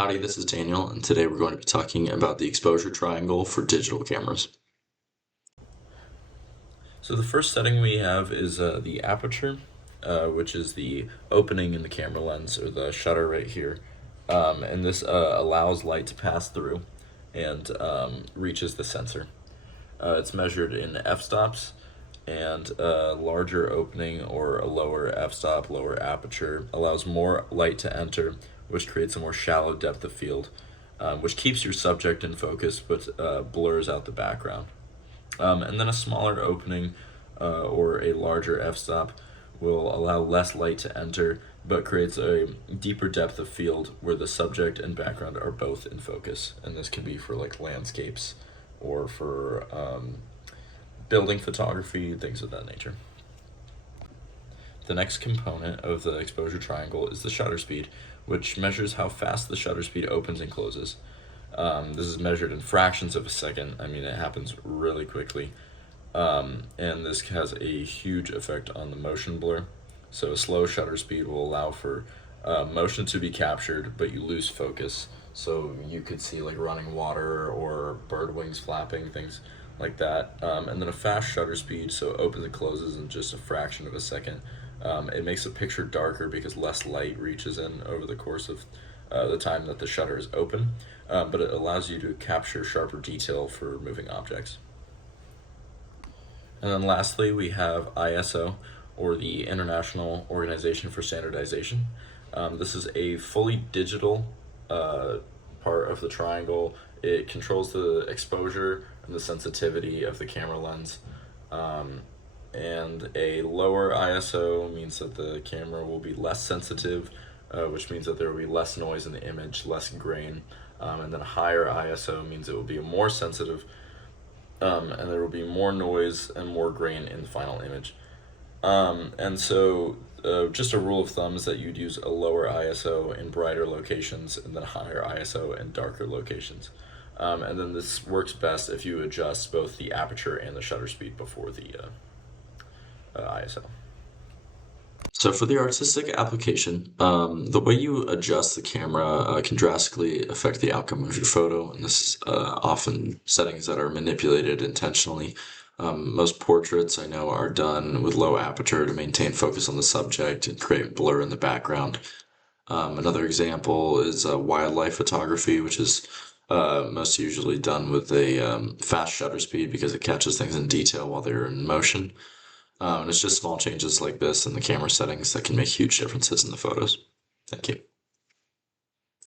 Howdy, this is Daniel, and today we're going to be talking about the exposure triangle for digital cameras. So the first setting we have is the aperture, which is the opening in the camera lens, or the shutter right here. And this allows light to pass through and reaches the sensor. It's measured in f-stops, and a larger opening or a lower f-stop, lower aperture, allows more light to enter, which creates a more shallow depth of field, which keeps your subject in focus but blurs out the background. And then a smaller opening or a larger f-stop will allow less light to enter but creates a deeper depth of field where the subject and background are both in focus. And this can be for like landscapes or for building photography, things of that nature. The next component of the exposure triangle is the shutter speed, which measures how fast the shutter speed opens and closes. This is measured in fractions of a second. I mean, it happens really quickly. And this has a huge effect on the motion blur. So a slow shutter speed will allow for motion to be captured, but you lose focus. So you could see like running water or bird wings flapping, things like that. And then a fast shutter speed, so it opens and closes in just a fraction of a second. It makes the picture darker because less light reaches in over the course of the time that the shutter is open, but it allows you to capture sharper detail for moving objects. And then lastly, we have ISO, or the International Organization for Standardization. This is a fully digital part of the triangle. It controls the exposure and the sensitivity of the camera lens. And a lower ISO means that the camera will be less sensitive, which means that there will be less noise in the image, less grain. And then a higher ISO means it will be more sensitive, and there will be more noise and more grain in the final image. And so just a rule of thumb is that you'd use a lower ISO in brighter locations and then a higher ISO in darker locations. And then this works best if you adjust both the aperture and the shutter speed before the ISO. So for the artistic application, the way you adjust the camera can drastically affect the outcome of your photo, and this is often settings that are manipulated intentionally. Most portraits I know are done with low aperture to maintain focus on the subject and create blur in the background. Another example is wildlife photography, which is most usually done with a fast shutter speed because it catches things in detail while they're in motion. And it's just small changes like this in the camera settings that can make huge differences in the photos. Thank you.